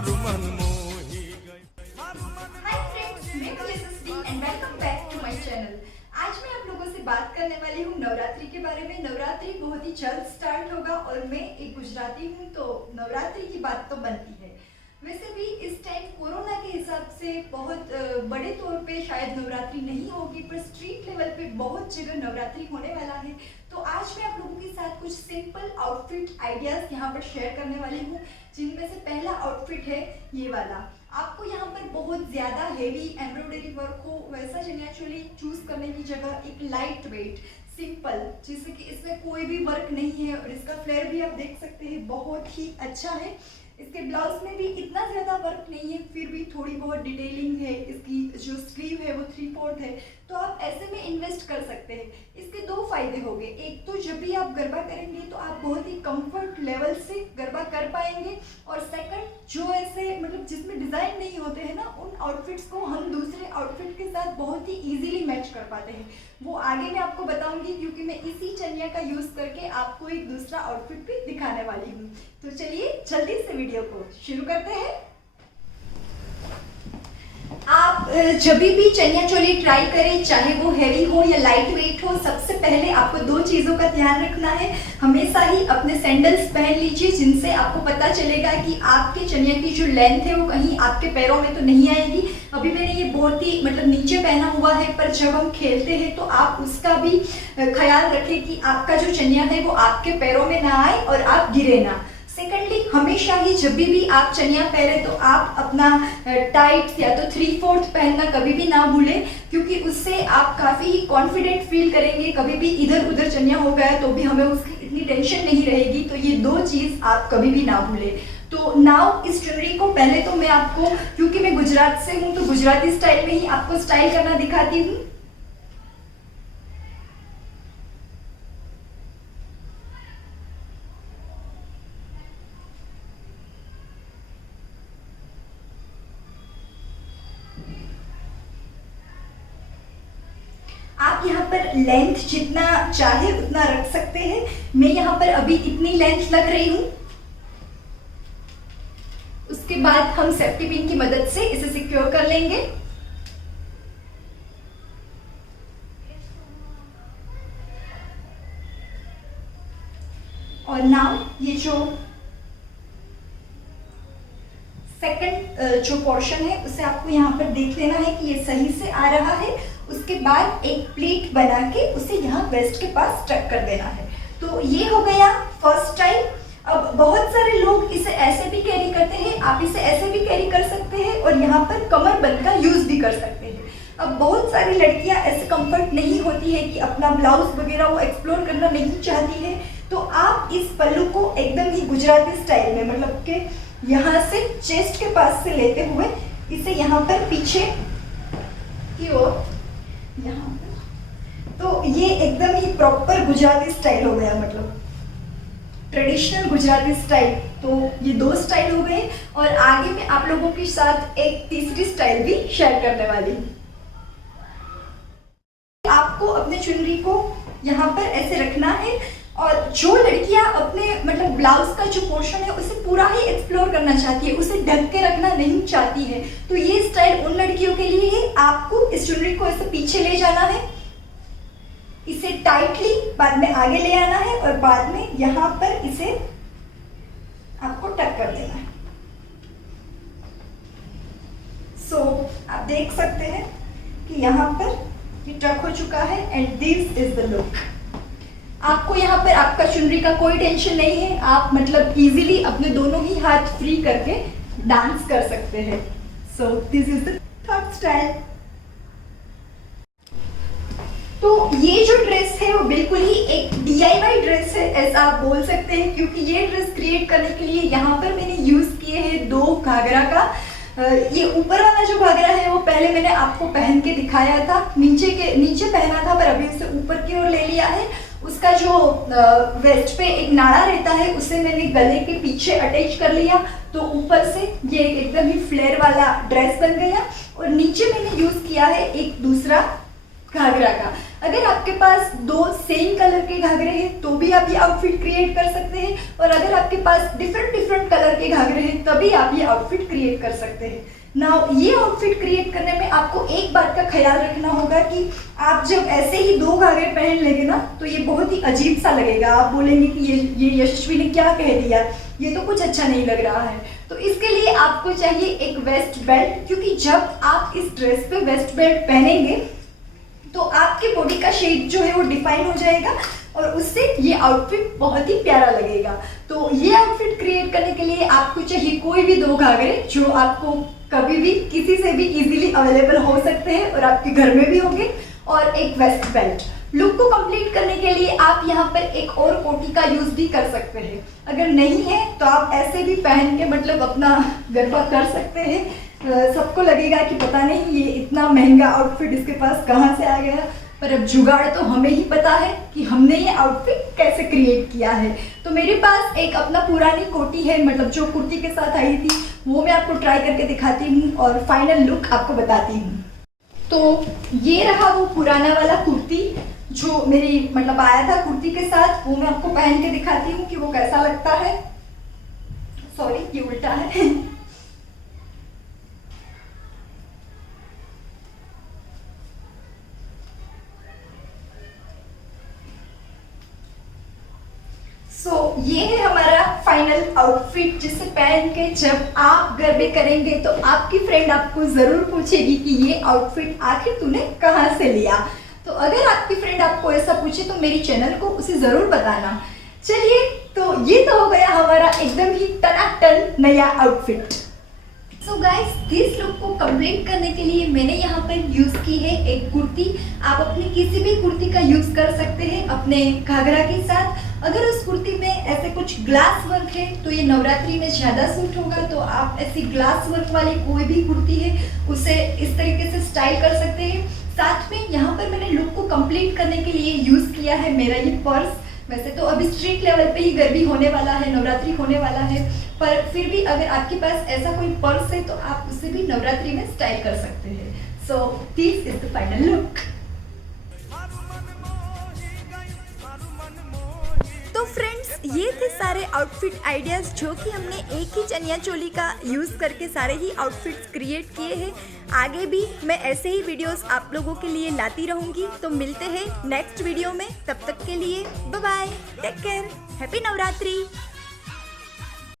हाय friends, मैं हूं Yashasvi and welcome back to my channel. आज मैं आप लोगों से बात करने वाली हूं नवरात्रि के बारे में। नवरात्रि बहुत ही जल्द स्टार्ट होगा और मैं एक गुजराती हूं तो नवरात्रि की बात तो बनती है। वैसे भी इस टाइम कोरोना के हिसाब से बहुत बड़े तौर पे शायद नवरात्रि नहीं होगी, पर स्ट्रीट लेवल पे बहुत जगह नवरात्रि होने वाला है। तो आज मैं आप लोगों के साथ कुछ सिंपल आउटफिट आइडियाज यहाँ पर शेयर करने वाली हूँ, जिनमें से पहला आउटफिट है ये वाला। आपको यहाँ पर बहुत ज़्यादा हेवी एम्ब्रॉयडरी वर्क हो वैसा चनिया चोली चूज करने की जगह एक लाइट वेट सिंपल, जिससे कि इसमें कोई भी वर्क नहीं है और इसका फ्लेयर भी आप देख सकते हैं बहुत ही अच्छा है। इसके ब्लाउज में भी इतना ज़्यादा वर्क नहीं है, फिर भी थोड़ी बहुत डिटेलिंग है। इसकी जो स्लीव है वो 3/4 है, तो आप ऐसे में इन्वेस्ट कर सकते हैं। इसके दो फायदे हो गए। एक तो जब भी आप गरबा करेंगे तो आप बहुत ही कंफर्ट लेवल से गरबा कर पाएंगे, और सेकंड जो ऐसे मतलब जिसमें डिज़ाइन नहीं होते हैं ना, उन आउटफिट्स को हम दूसरे आउटफिट के साथ बहुत ही ईजिली मैच कर पाते हैं। वो आगे मैं आपको बताऊंगी, क्योंकि मैं इसी चनिया का यूज़ करके आपको एक दूसरा आउटफिट भी दिखाने वाली हूँ। तो चलिए जल्दी से वीडियो को शुरू करते हैं। आप जब भी चनिया चोली ट्राई करें, चाहे वो हैवी हो या लाइट वेट हो, सबसे पहले आपको दो चीज़ों का ध्यान रखना है। हमेशा ही अपने सैंडल्स पहन लीजिए, जिनसे आपको पता चलेगा कि आपके चनिया की जो लेंथ है वो कहीं आपके पैरों में तो नहीं आएगी। अभी मैंने ये बहुत ही मतलब नीचे पहना हुआ है, पर जब हम खेलते हैं तो आप उसका भी ख्याल रखें कि आपका जो चनिया है वो आपके पैरों में ना आए और आप गिरे ना। सेकेंडली, हमेशा ही जब भी आप चनिया पहने तो आप अपना टाइट्स या तो 3/4 पहनना कभी भी ना भूलें, क्योंकि उससे आप काफ़ी ही कॉन्फिडेंट फील करेंगे। कभी भी इधर उधर चनिया हो गया तो भी हमें उसकी इतनी टेंशन नहीं रहेगी। तो ये दो चीज़ आप कभी भी ना भूलें। तो नाउ इस ज्वेलरी को पहले तो मैं आपको, क्योंकि मैं गुजरात से हूँ तो गुजराती स्टाइल में ही आपको स्टाइल करना दिखाती हूँ। आप यहाँ पर लेंथ जितना चाहे उतना रख सकते हैं। मैं यहाँ पर अभी इतनी लेंथ लग रही हूँ। उसके बाद हम सेफ्टी पिन की मदद से इसे सिक्योर कर लेंगे। और नाउ ये जो सेकंड जो पोर्शन है उसे आपको यहाँ पर देख लेना है कि ये सही से आ रहा है। उसके बाद एक प्लीट बना के उसे यहाँ वेस्ट के पास टक कर देना है। तो ये हो गया फर्स्ट स्टाइल। अब बहुत सारे लोग इसे ऐसे भी कैरी करते हैं, आप इसे ऐसे भी कैरी कर सकते हैं और यहाँ पर कमर बंद का यूज भी कर सकते हैं। अब बहुत सारी लड़कियां ऐसे कंफर्ट नहीं होती है कि अपना ब्लाउज वगैरह वो एक्सप्लोर करना नहीं चाहती है, तो आप इस पल्लू को एकदम ही गुजराती स्टाइल में, मतलब के यहाँ से चेस्ट के पास से लेते हुए इसे यहाँ पर पीछे की ओर यहाँ पर, तो ये एकदम ही प्रॉपर गुजराती स्टाइल हो गया, मतलब ट्रेडिशनल गुजराती स्टाइल। तो ये दो स्टाइल हो गए और आगे मैं आप लोगों के साथ एक तीसरी स्टाइल भी शेयर करने वाली हूँ। आपको अपने चुनरी को यहाँ पर ऐसे रखना है, और जो लड़कियां अपने मतलब ब्लाउज का जो पोर्शन है उसे पूरा ही एक्सप्लोर करना चाहती है, उसे ढक के रखना नहीं चाहती है, तो ये स्टाइल उन लड़कियों के लिए है। आपको इस चुनरी को ऐसे पीछे ले जाना है, इसे टाइटली बाद में आगे ले आना है और बाद में यहाँ पर इसे आपको टक कर देना है। सो आप देख सकते हैं कि यहाँ पर ये टक हो चुका है and this is the look. आपको यहाँ पर आपका चुनरी का कोई टेंशन नहीं है, आप मतलब इजीली अपने दोनों ही हाथ फ्री करके डांस कर सकते हैं। So this is the third style. तो ये जो ड्रेस है वो बिल्कुल ही एक DIY ड्रेस है, ऐसा आप बोल सकते हैं, क्योंकि ये ड्रेस क्रिएट करने के लिए यहाँ पर मैंने यूज किए हैं दो घाघरा का। ये ऊपर वाला जो घाघरा है वो पहले मैंने आपको पहन के दिखाया था, नीचे पहना था, पर अभी उसे ऊपर की ओर ले लिया है। उसका जो वेस्ट पे एक नाड़ा रहता है उसे मैंने गले के पीछे अटैच कर लिया, तो ऊपर से ये एकदम ही फ्लेयर वाला ड्रेस बन गया। और नीचे मैंने यूज किया है एक दूसरा घाघरा का। अगर आपके पास 2 सेम कलर के घाघरे हैं तो भी आप ये आउटफिट क्रिएट कर सकते हैं, और अगर आपके पास डिफरेंट कलर के घाघरे हैं तभी आप ये आउटफिट क्रिएट कर सकते हैं। नाउ ये आउटफिट क्रिएट करने में आपको एक बात का ख्याल रखना होगा कि आप जब ऐसे ही 2 घाघरे पहन लेंगे ना तो ये बहुत ही अजीब सा लगेगा। आप बोलेंगे कि ये यशस्वी ने क्या कह दिया, ये तो कुछ अच्छा नहीं लग रहा है। तो इसके लिए आपको चाहिए एक वेस्ट बेल्ट, क्योंकि जब आप इस ड्रेस पे वेस्ट बेल्ट पहनेंगे तो आपके बॉडी का शेप जो है वो डिफाइन हो जाएगा और उससे ये आउटफिट बहुत ही प्यारा लगेगा। तो ये आउटफिट क्रिएट करने के लिए आपको चाहिए कोई भी 2 घाघरे जो आपको कभी भी किसी से भी इजीली अवेलेबल हो सकते हैं और आपके घर में भी होंगे, और एक वेस्ट बेल्ट। लुक को कंप्लीट करने के लिए आप यहाँ पर एक और कोटी का यूज भी कर सकते हैं। अगर नहीं है तो आप ऐसे भी पहन के मतलब अपना गरबा कर सकते हैं। सबको लगेगा कि पता नहीं ये इतना महंगा आउटफिट इसके पास कहाँ से आ गया, पर अब जुगाड़ तो हमें ही पता है कि हमने ये आउटफिट कैसे क्रिएट किया है। तो मेरे पास एक अपना पुरानी कोटी है, मतलब जो कुर्ती के साथ आई थी, वो मैं आपको ट्राई करके दिखाती हूँ और फाइनल लुक आपको बताती हूँ। तो ये रहा वो पुराना वाला कुर्ती जो मेरी मतलब आया था कुर्ती के साथ, वो मैं आपको पहन के दिखाती हूँ कि वो कैसा लगता है। सॉरी, ये उल्टा है। ये है हमारा फाइनल आउटफिट, जिसे पहन के जब आप गरबे करेंगे तो आपकी फ्रेंड आपको जरूर पूछेगी कि ये आउटफिट आखिर तूने कहाँ से लिया। तो अगर आपकी फ्रेंड आपको ऐसा पूछे तो मेरी चैनल को उसे जरूर बताना। चलिए, तो ये तो हो गया हमारा एकदम ही टनाटन नया outfit. So guys, this look को कंप्लीट करने के लिए मैंने यहाँ पर यूज की है एक कुर्ती। आप अपनी किसी भी कुर्ती का यूज कर सकते हैं अपने घाघरा के साथ। अगर उस कुर्ती में ऐसे कुछ ग्लास वर्क है तो ये नवरात्रि में ज़्यादा सूट होगा, तो आप ऐसी ग्लास वर्क वाली कोई भी कुर्ती है उसे इस तरीके से स्टाइल कर सकते हैं। साथ में यहाँ पर मैंने लुक को कंप्लीट करने के लिए यूज़ किया है मेरा ये पर्स। वैसे तो अभी स्ट्रीट लेवल पे ही गरबी होने वाला है, नवरात्रि होने वाला है, पर फिर भी अगर आपके पास ऐसा कोई पर्स है तो आप उसे भी नवरात्रि में स्टाइल कर सकते हैं। So this is the final look. तो फ्रेंड्स, ये थे सारे आउटफिट आइडियाज़ जो कि हमने एक ही चनिया चोली का यूज़ करके सारे ही आउटफिट्स क्रिएट किए हैं। आगे भी मैं ऐसे ही वीडियोस आप लोगों के लिए लाती रहूँगी। तो मिलते हैं नेक्स्ट वीडियो में, तब तक के लिए bye bye, take care, happy Navratri.